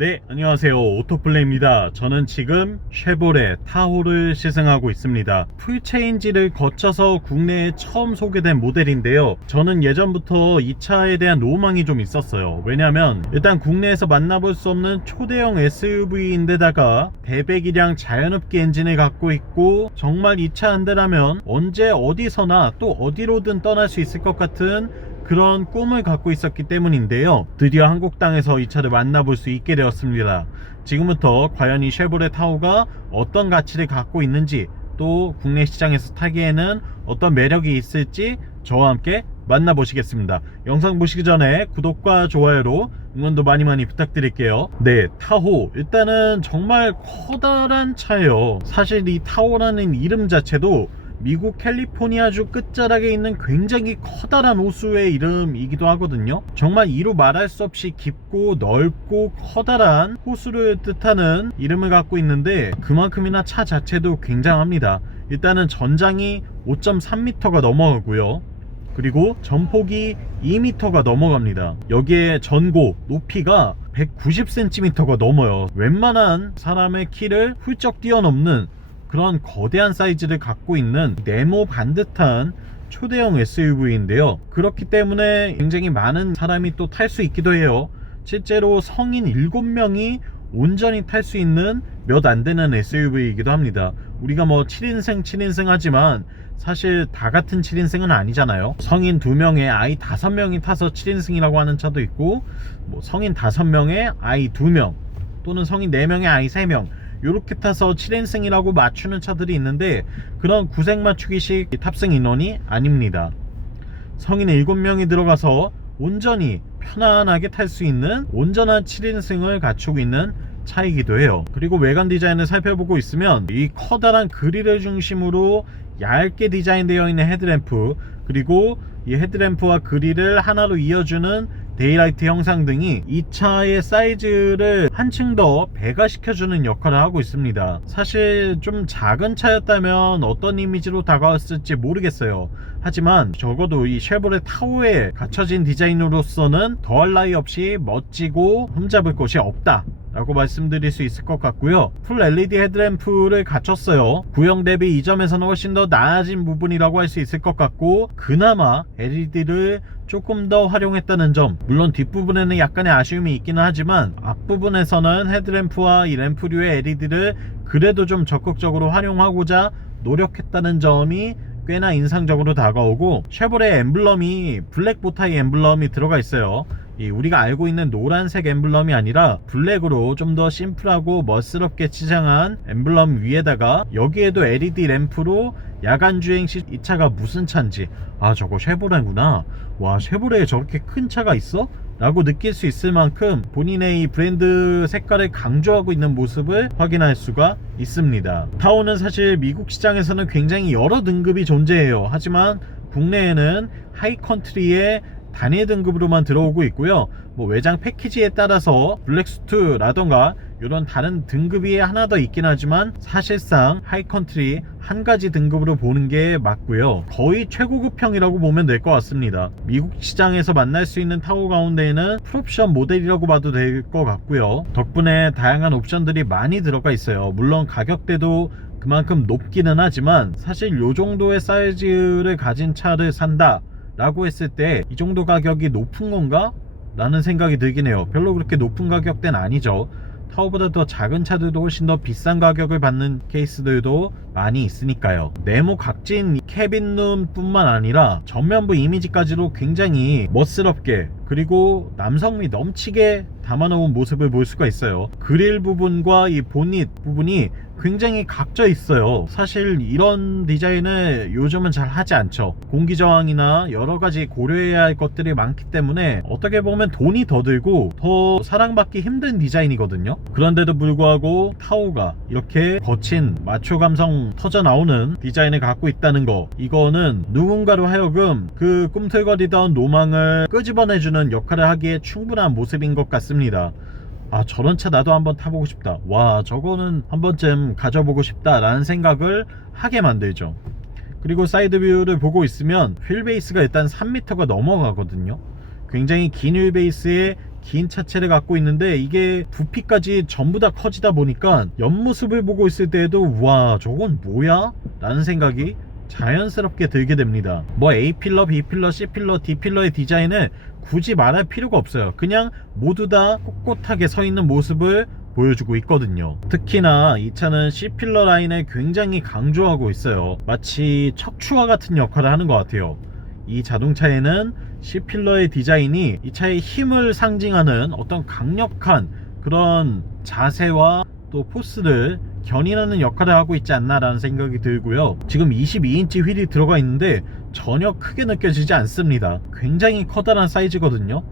네, 안녕하세요. 오토플레이입니다. 저는 지금 쉐보레 타호를 시승하고 있습니다. 풀체인지를 거쳐서 국내에 처음 소개된 모델인데요. 저는 예전부터 이 차에 대한 로망이 좀 있었어요. 왜냐면 일단 국내에서 만나볼 수 없는 초대형 SUV인데다가 대배기량 자연흡기 엔진을 갖고 있고, 정말 이 차 한 대라면 언제 어디서나 또 어디로든 떠날 수 있을 것 같은 그런 꿈을 갖고 있었기 때문인데요. 드디어 한국 땅에서 이 차를 만나볼 수 있게 되었습니다. 지금부터 과연 이 쉐보레 타호가 어떤 가치를 갖고 있는지, 또 국내 시장에서 타기에는 어떤 매력이 있을지 저와 함께 만나보시겠습니다. 영상 보시기 전에 구독과 좋아요로 응원도 많이 부탁드릴게요. 네, 타호 일단은 정말 커다란 차예요. 사실 이 타호라는 이름 자체도 미국 캘리포니아주 끝자락에 있는 굉장히 커다란 호수의 이름이기도 하거든요. 정말 이루 말할 수 없이 깊고 넓고 커다란 호수를 뜻하는 이름을 갖고 있는데, 그만큼이나 차 자체도 굉장합니다. 일단은 전장이 5.3m가 넘어가고요. 그리고 전폭이 2m가 넘어갑니다. 여기에 전고 높이가 190cm가 넘어요. 웬만한 사람의 키를 훌쩍 뛰어넘는 그런 거대한 사이즈를 갖고 있는 네모 반듯한 초대형 SUV인데요. 그렇기 때문에 굉장히 많은 사람이 또 탈 수 있기도 해요. 실제로 성인 7명이 온전히 탈 수 있는 몇 안 되는 SUV이기도 합니다. 우리가 뭐 7인승 하지만 사실 다 같은 7인승은 아니잖아요. 성인 2명에 아이 5명이 타서 7인승이라고 하는 차도 있고, 뭐 성인 5명에 아이 2명, 또는 성인 4명에 아이 3명, 요렇게 타서 7인승이라고 맞추는 차들이 있는데, 그런 구색 맞추기식 탑승 인원이 아닙니다. 성인 7명이 들어가서 온전히 편안하게 탈 수 있는 온전한 7인승을 갖추고 있는 차이기도 해요. 그리고 외관 디자인을 살펴보고 있으면 이 커다란 그릴을 중심으로 얇게 디자인되어 있는 헤드램프, 그리고 이 헤드램프와 그릴을 하나로 이어주는 데이라이트 형상등이 이 차의 사이즈를 한층 더 배가시켜주는 역할을 하고 있습니다. 사실 좀 작은 차였다면 어떤 이미지로 다가왔을지 모르겠어요. 하지만 적어도 이 쉐보레 타호에 갖춰진 디자인으로서는 더할 나위 없이 멋지고 흠잡을 것이 없다 라고 말씀드릴 수 있을 것 같고요. 풀 LED 헤드램프를 갖췄어요. 구형 대비 이 점에서는 훨씬 더 나아진 부분이라고 할 수 있을 것 같고, 그나마 LED를 조금 더 활용했다는 점, 물론 뒷부분에는 약간의 아쉬움이 있기는 하지만 앞부분에서는 헤드램프와 이 램프류의 LED를 그래도 좀 적극적으로 활용하고자 노력했다는 점이 꽤나 인상적으로 다가오고, 쉐보레 엠블럼이 블랙 보타이 엠블럼이 들어가 있어요. 우리가 알고 있는 노란색 엠블럼이 아니라 블랙으로 좀 더 심플하고 멋스럽게 치장한 엠블럼 위에다가, 여기에도 LED 램프로 야간 주행 시 이 차가 무슨 차인지, 아 저거 쉐보레구나, 와 쉐보레에 저렇게 큰 차가 있어? 라고 느낄 수 있을 만큼 본인의 이 브랜드 색깔을 강조하고 있는 모습을 확인할 수가 있습니다. 타호는 사실 미국 시장에서는 굉장히 여러 등급이 존재해요. 하지만 국내에는 하이컨트리의 단일 등급으로만 들어오고 있고요. 뭐 외장 패키지에 따라서 블랙수트라던가 이런 다른 등급이 하나 더 있긴 하지만 사실상 하이컨트리 한 가지 등급으로 보는 게 맞고요. 거의 최고급형이라고 보면 될 것 같습니다. 미국 시장에서 만날 수 있는 타호 가운데에는 풀옵션 모델이라고 봐도 될 것 같고요. 덕분에 다양한 옵션들이 많이 들어가 있어요. 물론 가격대도 그만큼 높기는 하지만, 사실 요 정도의 사이즈를 가진 차를 산다 라고 했을 때 이 정도 가격이 높은 건가? 라는 생각이 들긴 해요. 별로 그렇게 높은 가격대는 아니죠. 타호보다 더 작은 차들도 훨씬 더 비싼 가격을 받는 케이스들도 많이 있으니까요. 네모 각진 캐빈룸 뿐만 아니라 전면부 이미지까지도 굉장히 멋스럽게, 그리고 남성미 넘치게 담아놓은 모습을 볼 수가 있어요. 그릴 부분과 이 보닛 부분이 굉장히 각져 있어요. 사실 이런 디자인을 요즘은 잘 하지 않죠. 공기 저항이나 여러 가지 고려해야 할 것들이 많기 때문에 어떻게 보면 돈이 더 들고 더 사랑받기 힘든 디자인이거든요. 그런데도 불구하고 타호가 이렇게 거친 마초 감성 터져 나오는 디자인을 갖고 있다는 거, 이거는 누군가로 하여금 그 꿈틀거리던 로망을 끄집어내주는 역할을 하기에 충분한 모습인 것 같습니다. 아 저런 차 나도 한번 타보고 싶다, 와 저거는 한 번쯤 가져보고 싶다 라는 생각을 하게 만들죠. 그리고 사이드 뷰를 보고 있으면 휠베이스가 일단 3m가 넘어가거든요. 굉장히 긴 휠베이스에 긴 차체를 갖고 있는데 이게 부피까지 전부 다 커지다 보니까 옆모습을 보고 있을 때에도 와 저건 뭐야? 라는 생각이 자연스럽게 들게 됩니다. 뭐 A필러, B필러, C필러, D필러의 디자인을 굳이 말할 필요가 없어요. 그냥 모두 다 꼿꼿하게 서 있는 모습을 보여주고 있거든요. 특히나 이 차는 C필러 라인을 굉장히 강조하고 있어요. 마치 척추와 같은 역할을 하는 것 같아요. 이 자동차에는 C필러의 디자인이 이 차의 힘을 상징하는 어떤 강력한 그런 자세와 또 포스를 견인하는 역할을 하고 있지 않나라는 생각이 들고요. 지금 22인치 휠이 들어가 있는데 전혀 크게 느껴지지 않습니다. 굉장히 커다란 사이즈거든요.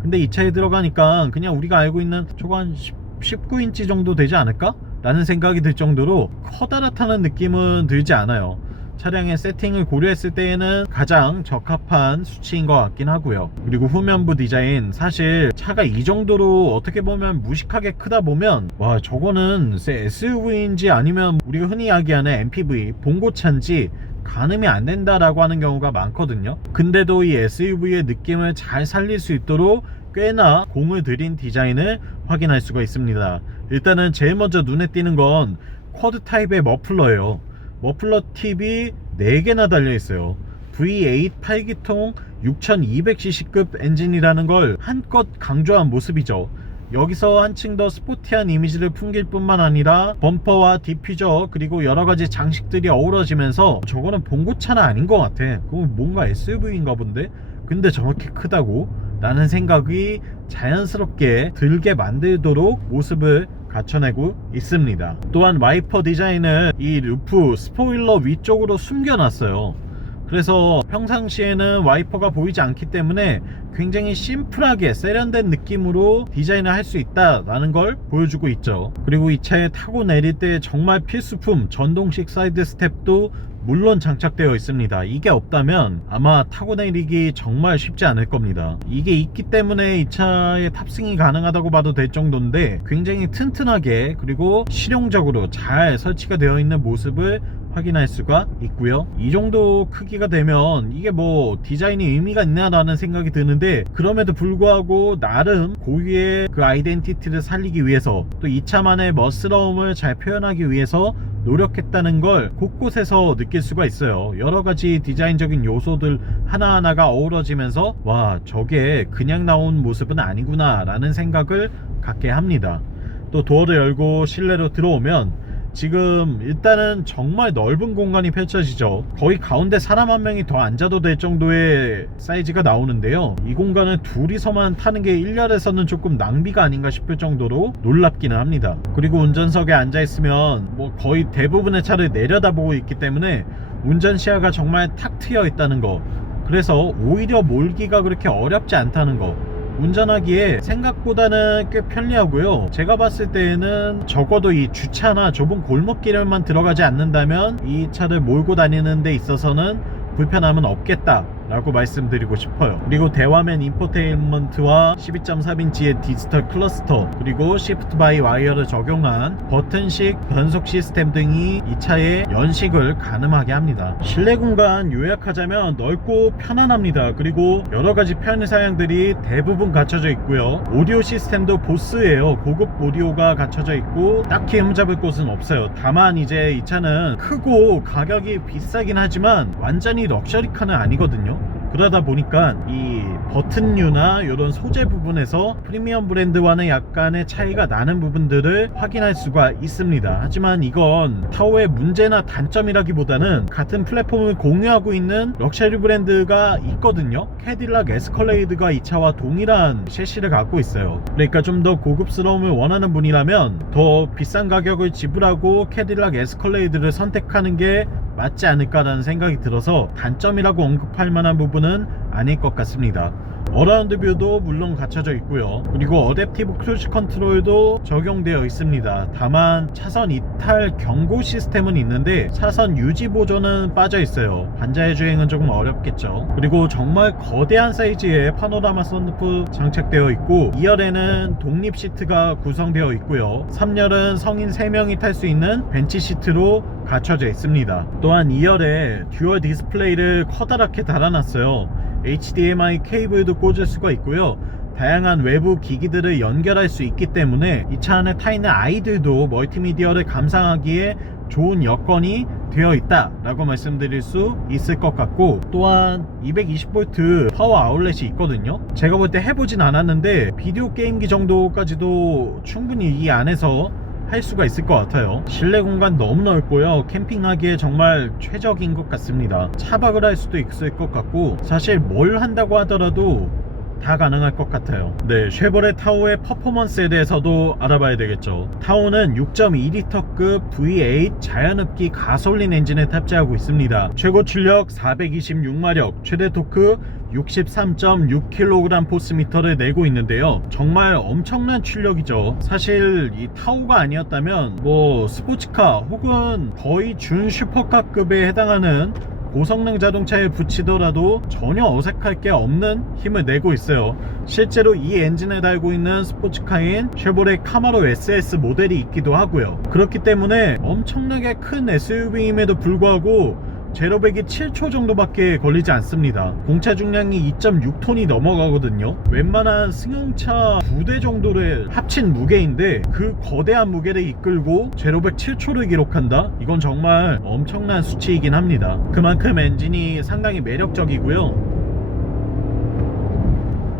근데 이 차에 들어가니까 그냥 우리가 알고 있는 저거 한 19인치 정도 되지 않을까? 라는 생각이 들 정도로 커다랗다는 느낌은 들지 않아요. 차량의 세팅을 고려했을 때에는 가장 적합한 수치인 것 같긴 하고요. 그리고 후면부 디자인, 사실 차가 이 정도로 어떻게 보면 무식하게 크다 보면 와 저거는 SUV인지 아니면 우리가 흔히 이야기하는 MPV, 봉고차인지 가늠이 안 된다라고 하는 경우가 많거든요. 근데도 이 SUV의 느낌을 잘 살릴 수 있도록 꽤나 공을 들인 디자인을 확인할 수가 있습니다. 일단은 제일 먼저 눈에 띄는 건 쿼드 타입의 머플러예요. 머플러 팁이 4개나 달려있어요. V8 8기통 6200cc급 엔진이라는 걸 한껏 강조한 모습이죠. 여기서 한층 더 스포티한 이미지를 풍길 뿐만 아니라 범퍼와 디퓨저 그리고 여러가지 장식들이 어우러지면서 저거는 봉고차는 아닌 것 같아. 그건 뭔가 SUV인가 본데? 근데 저렇게 크다고? 라는 생각이 자연스럽게 들게 만들도록 모습을 갖춰내고 있습니다. 또한 와이퍼 디자인을 이 루프 스포일러 위쪽으로 숨겨놨어요. 그래서 평상시에는 와이퍼가 보이지 않기 때문에 굉장히 심플하게 세련된 느낌으로 디자인을 할 수 있다라는 걸 보여주고 있죠. 그리고 이 차에 타고 내릴 때 정말 필수품 전동식 사이드 스텝도 물론 장착되어 있습니다. 이게 없다면 아마 타고 내리기 정말 쉽지 않을 겁니다. 이게 있기 때문에 이 차에 탑승이 가능하다고 봐도 될 정도인데 굉장히 튼튼하게 그리고 실용적으로 잘 설치가 되어 있는 모습을 확인할 수가 있고요. 이 정도 크기가 되면 이게 뭐 디자인이 의미가 있나라는 생각이 드는데 그럼에도 불구하고 나름 고유의 그 아이덴티티를 살리기 위해서 또 이 차만의 멋스러움을 잘 표현하기 위해서 노력했다는 걸 곳곳에서 느낄 수가 있어요. 여러가지 디자인적인 요소들 하나하나가 어우러지면서 와 저게 그냥 나온 모습은 아니구나 라는 생각을 갖게 합니다. 또 도어를 열고 실내로 들어오면 지금 일단은 정말 넓은 공간이 펼쳐지죠. 거의 가운데 사람 한 명이 더 앉아도 될 정도의 사이즈가 나오는데요. 이 공간을 둘이서만 타는 게 1열에서는 조금 낭비가 아닌가 싶을 정도로 놀랍기는 합니다. 그리고 운전석에 앉아있으면 뭐 거의 대부분의 차를 내려다보고 있기 때문에 운전 시야가 정말 탁 트여 있다는 거, 그래서 오히려 몰기가 그렇게 어렵지 않다는 거, 운전하기에 생각보다는 꽤 편리하고요. 제가 봤을 때에는 적어도 이 주차나 좁은 골목길에만 들어가지 않는다면 이 차를 몰고 다니는 데 있어서는 불편함은 없겠다 라고 말씀드리고 싶어요. 그리고 대화면 인포테인먼트와 12.3인치의 디지털 클러스터 그리고 시프트 바이 와이어를 적용한 버튼식 변속 시스템 등이 이 차의 연식을 가늠하게 합니다. 실내 공간 요약하자면 넓고 편안합니다. 그리고 여러가지 편의사양들이 대부분 갖춰져 있고요. 오디오 시스템도 보스예요. 고급 오디오가 갖춰져 있고 딱히 흠잡을 곳은 없어요. 다만 이제 이 차는 크고 가격이 비싸긴 하지만 완전히 럭셔리카는 아니거든요. 그러다 보니까 이 버튼류나 이런 소재 부분에서 프리미엄 브랜드와는 약간의 차이가 나는 부분들을 확인할 수가 있습니다. 하지만 이건 타오의 문제나 단점이라기보다는 같은 플랫폼을 공유하고 있는 럭셔리 브랜드가 있거든요. 캐딜락 에스컬레이드가 이 차와 동일한 셰시를 갖고 있어요. 그러니까 좀 더 고급스러움을 원하는 분이라면 더 비싼 가격을 지불하고 캐딜락 에스컬레이드를 선택하는 게 맞지 않을까라는 생각이 들어서 단점이라고 언급할 만한 부분은 아닐 것 같습니다. 어라운드 뷰도 물론 갖춰져 있고요. 그리고 어댑티브 크루즈 컨트롤도 적용되어 있습니다. 다만 차선 이탈 경고 시스템은 있는데 차선 유지 보조는 빠져 있어요. 반자의 주행은 조금 어렵겠죠. 그리고 정말 거대한 사이즈의 파노라마 선루프 장착되어 있고 2열에는 독립 시트가 구성되어 있고요. 3열은 성인 3명이 탈 수 있는 벤치 시트로 갖춰져 있습니다. 또한 2열에 듀얼 디스플레이를 커다랗게 달아놨어요. HDMI 케이블도 꽂을 수가 있고요. 다양한 외부 기기들을 연결할 수 있기 때문에 이 차 안에 타 있는 아이들도 멀티미디어를 감상하기에 좋은 여건이 되어 있다 라고 말씀드릴 수 있을 것 같고, 또한 220V 파워 아울렛이 있거든요. 제가 볼 때 해보진 않았는데 비디오 게임기 정도까지도 충분히 이 안에서 할 수가 있을 것 같아요. 실내 공간 너무 넓고요, 캠핑하기에 정말 최적인 것 같습니다. 차박을 할 수도 있을 것 같고, 사실 뭘 한다고 하더라도 다 가능할 것 같아요. 네, 쉐보레 타호의 퍼포먼스에 대해서도 알아봐야 되겠죠. 타호는 6.2L급 V8 자연흡기 가솔린 엔진을 탑재하고 있습니다. 최고 출력 426마력, 최대 토크 63.6kg 포스미터를 내고 있는데요, 정말 엄청난 출력이죠. 사실 이 타호가 아니었다면 뭐 스포츠카 혹은 거의 준 슈퍼카급에 해당하는 고성능 자동차에 붙이더라도 전혀 어색할 게 없는 힘을 내고 있어요. 실제로 이 엔진을 달고 있는 스포츠카인 쉐보레 카마로 SS 모델이 있기도 하고요. 그렇기 때문에 엄청나게 큰 SUV임에도 불구하고 제로백이 7초 정도밖에 걸리지 않습니다. 공차 중량이 2.6톤이 넘어가거든요. 웬만한 승용차 2대 정도를 합친 무게인데 그 거대한 무게를 이끌고 제로백 7초를 기록한다? 이건 정말 엄청난 수치이긴 합니다. 그만큼 엔진이 상당히 매력적이고요,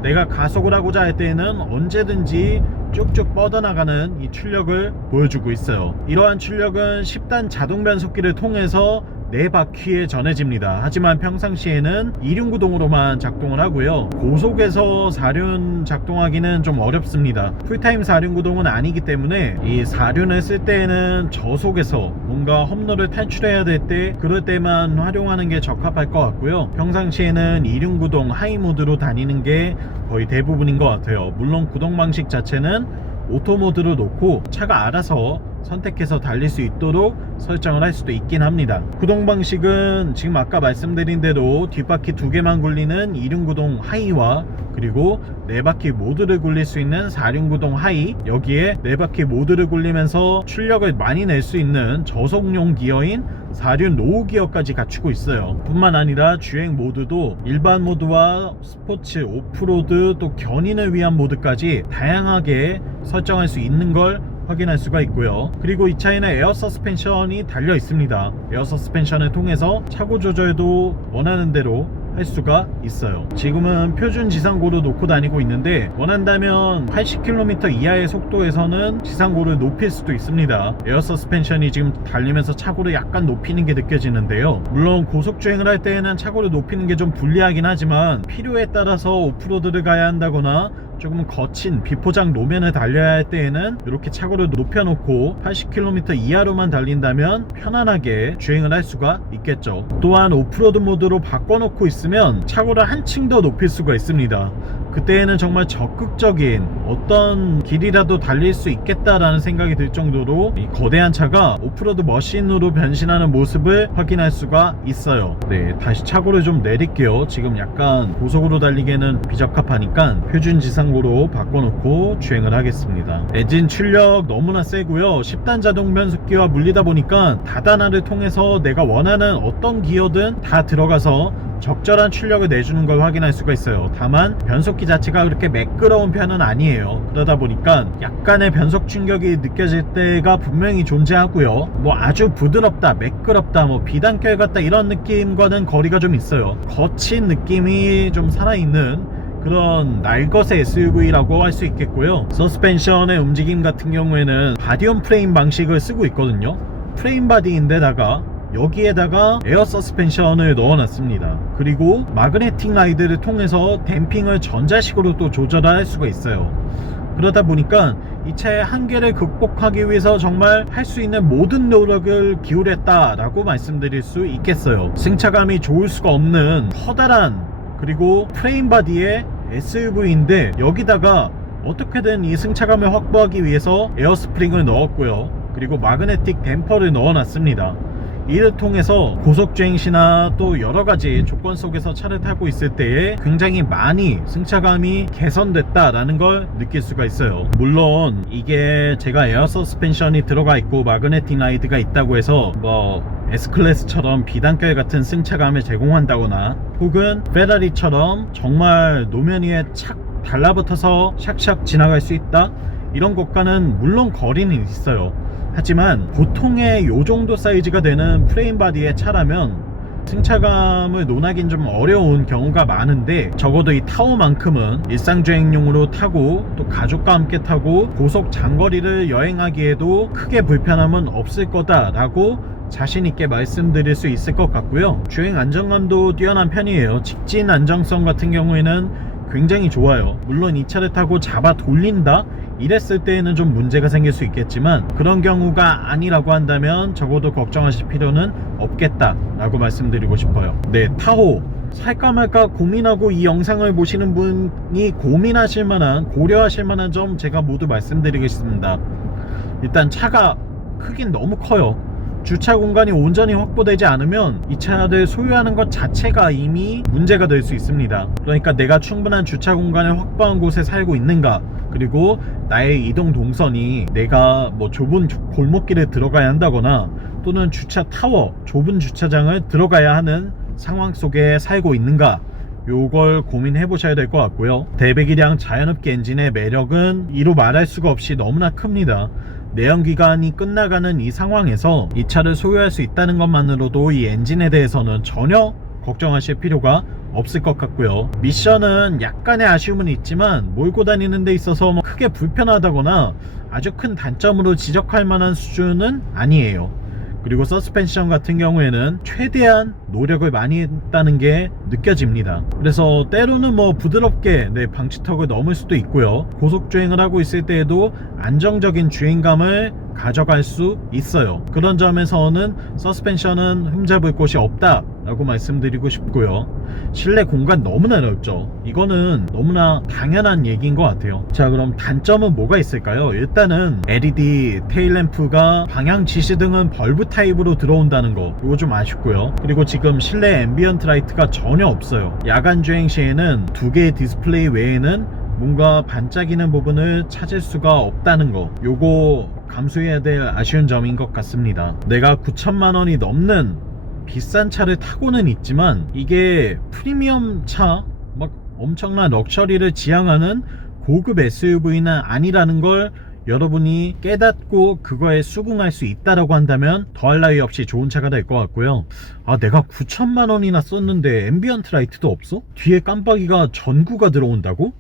내가 가속을 하고자 할 때에는 언제든지 쭉쭉 뻗어나가는 이 출력을 보여주고 있어요. 이러한 출력은 10단 자동 변속기를 통해서 4바퀴에 전해집니다. 하지만 평상시에는 2륜구동으로만 작동을 하고요, 고속에서 4륜 작동하기는 좀 어렵습니다. 풀타임 4륜구동은 아니기 때문에 이 4륜을 쓸 때에는 저속에서 뭔가 험로를 탈출해야 될 때, 그럴 때만 활용하는 게 적합할 것 같고요, 평상시에는 2륜구동 하이모드로 다니는 게 거의 대부분인 것 같아요. 물론 구동 방식 자체는 오토모드로 놓고 차가 알아서 선택해서 달릴 수 있도록 설정을 할 수도 있긴 합니다. 구동 방식은 지금 아까 말씀드린 대로 뒷바퀴 2개만 굴리는 2륜구동 하이와 그리고 4바퀴 모두를 굴릴 수 있는 4륜구동 하이, 여기에 4바퀴 모두를 굴리면서 출력을 많이 낼 수 있는 저속용 기어인 4륜 로우 기어까지 갖추고 있어요. 뿐만 아니라 주행 모드도 일반 모드와 스포츠, 오프로드, 또 견인을 위한 모드까지 다양하게 설정할 수 있는 걸 확인할 수가 있고요. 그리고 이 차에는 에어 서스펜션이 달려 있습니다. 에어 서스펜션을 통해서 차고 조절도 원하는 대로 할 수가 있어요. 지금은 표준 지상고를 놓고 다니고 있는데 원한다면 80km 이하의 속도에서는 지상고를 높일 수도 있습니다. 에어 서스펜션이 지금 달리면서 차고를 약간 높이는 게 느껴지는데요, 물론 고속주행을 할 때에는 차고를 높이는 게 좀 불리하긴 하지만 필요에 따라서 오프로드를 가야 한다거나 조금 거친 비포장路面을 달려야 할 때에는 이렇게 차고를 높여놓고 80km 이하로만 달린다면 편안하게 주행을 할 수가 있겠죠. 또한 오프로드 모드로 바꿔놓고 있으면 차고를 한층 더 높일 수가 있습니다. 그때에는 정말 적극적인 어떤 길이라도 달릴 수 있겠다라는 생각이 들 정도로 이 거대한 차가 오프로드 머신으로 변신하는 모습을 확인할 수가 있어요. 네, 다시 차고를 좀 내릴게요. 지금 약간 고속으로 달리기에는 비적합하니까 표준 지상고로 바꿔놓고 주행을 하겠습니다. 엔진 출력 너무나 세고요, 10단 자동 변속기와 물리다 보니까 다단화를 통해서 내가 원하는 어떤 기어든 다 들어가서 적절한 출력을 내주는 걸 확인할 수가 있어요. 다만 변속기 자체가 그렇게 매끄러운 편은 아니에요. 그러다 보니까 약간의 변속 충격이 느껴질 때가 분명히 존재하고요, 뭐 아주 부드럽다, 매끄럽다, 뭐 비단결 같다 이런 느낌과는 거리가 좀 있어요. 거친 느낌이 좀 살아있는 그런 날것의 SUV라고 할 수 있겠고요. 서스펜션의 움직임 같은 경우에는 바디온 프레임 방식을 쓰고 있거든요. 프레임 바디인데다가 여기에다가 에어 서스펜션을 넣어놨습니다. 그리고 마그네틱 라이드를 통해서 댐핑을 전자식으로 또 조절할 수가 있어요. 그러다 보니까 이 차의 한계를 극복하기 위해서 정말 할 수 있는 모든 노력을 기울였다라고 말씀드릴 수 있겠어요. 승차감이 좋을 수가 없는 커다란 그리고 프레임 바디의 SUV인데 여기다가 어떻게든 이 승차감을 확보하기 위해서 에어스프링을 넣었고요, 그리고 마그네틱 댐퍼를 넣어놨습니다. 이를 통해서 고속주행 시나 또 여러가지 조건 속에서 차를 타고 있을 때에 굉장히 많이 승차감이 개선됐다라는 걸 느낄 수가 있어요. 물론 이게 제가 에어 서스펜션이 들어가 있고 마그네틱 라이드가 있다고 해서 뭐 S클래스처럼 비단결 같은 승차감을 제공한다거나 혹은 페라리처럼 정말 노면 위에 착 달라붙어서 샥샥 지나갈 수 있다, 이런 것과는 물론 거리는 있어요. 하지만 보통의 요 정도 사이즈가 되는 프레임 바디의 차라면 승차감을 논하긴 좀 어려운 경우가 많은데, 적어도 이 타워만큼은 일상주행용으로 타고 또 가족과 함께 타고 고속 장거리를 여행하기에도 크게 불편함은 없을 거다라고 자신있게 말씀드릴 수 있을 것 같고요. 주행 안정감도 뛰어난 편이에요. 직진 안정성 같은 경우에는 굉장히 좋아요. 물론 이 차를 타고 잡아 돌린다 이랬을 때에는 좀 문제가 생길 수 있겠지만, 그런 경우가 아니라고 한다면 적어도 걱정하실 필요는 없겠다 라고 말씀드리고 싶어요. 네, 타호 살까 말까 고민하고 이 영상을 보시는 분이 고민하실 만한, 고려하실 만한 점 제가 모두 말씀드리겠습니다. 일단 차가 크긴 너무 커요. 주차 공간이 온전히 확보되지 않으면 이 차를 소유하는 것 자체가 이미 문제가 될 수 있습니다. 그러니까 내가 충분한 주차 공간을 확보한 곳에 살고 있는가, 그리고 나의 이동 동선이 내가 뭐 좁은 골목길에 들어가야 한다거나 또는 주차 타워, 좁은 주차장을 들어가야 하는 상황 속에 살고 있는가, 요걸 고민해 보셔야 될 것 같고요. 대배기량 자연흡기 엔진의 매력은 이루 말할 수가 없이 너무나 큽니다. 내연기관이 끝나가는 이 상황에서 이 차를 소유할 수 있다는 것만으로도 이 엔진에 대해서는 전혀 걱정하실 필요가 없을 것 같고요. 미션은 약간의 아쉬움은 있지만 몰고 다니는 데 있어서 뭐 크게 불편하다거나 아주 큰 단점으로 지적할 만한 수준은 아니에요. 그리고 서스펜션 같은 경우에는 최대한 노력을 많이 했다는 게 느껴집니다. 그래서 때로는 뭐 부드럽게 방지턱을 넘을 수도 있고요. 고속주행을 하고 있을 때에도 안정적인 주행감을 가져갈 수 있어요. 그런 점에서는 서스펜션은 흠잡을 곳이 없다 라고 말씀드리고 싶고요. 실내 공간 너무나 넓죠. 이거는 너무나 당연한 얘기인 것 같아요. 자, 그럼 단점은 뭐가 있을까요? 일단은 LED 테일램프가 방향 지시등은 벌브 타입으로 들어온다는 거, 이거 좀 아쉽고요. 그리고 지금 실내 앰비언트 라이트가 전혀 없어요. 야간 주행 시에는 두 개의 디스플레이 외에는 뭔가 반짝이는 부분을 찾을 수가 없다는 거, 요거 감수해야 될 아쉬운 점인 것 같습니다. 내가 9천만 원이 넘는 비싼 차를 타고는 있지만 이게 프리미엄 차, 막 엄청난 럭셔리를 지향하는 고급 SUV는 아니라는 걸 여러분이 깨닫고 그거에 수긍할 수 있다라고 한다면 더할 나위 없이 좋은 차가 될 것 같고요. 아, 내가 9천만 원이나 썼는데 앰비언트 라이트도 없어? 뒤에 깜빡이가 전구가 들어온다고?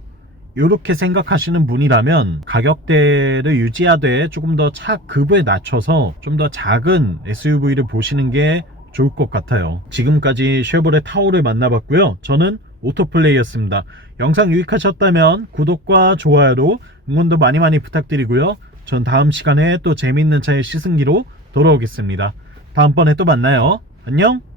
이렇게 생각하시는 분이라면 가격대를 유지하되 조금 더 차 급을 낮춰서 좀 더 작은 SUV를 보시는 게 좋을 것 같아요. 지금까지 쉐보레 타호를 만나봤고요. 저는 오토플레이였습니다. 영상 유익하셨다면 구독과 좋아요로 응원도 많이 부탁드리고요. 전 다음 시간에 또 재밌는 차의 시승기로 돌아오겠습니다. 다음번에 또 만나요. 안녕.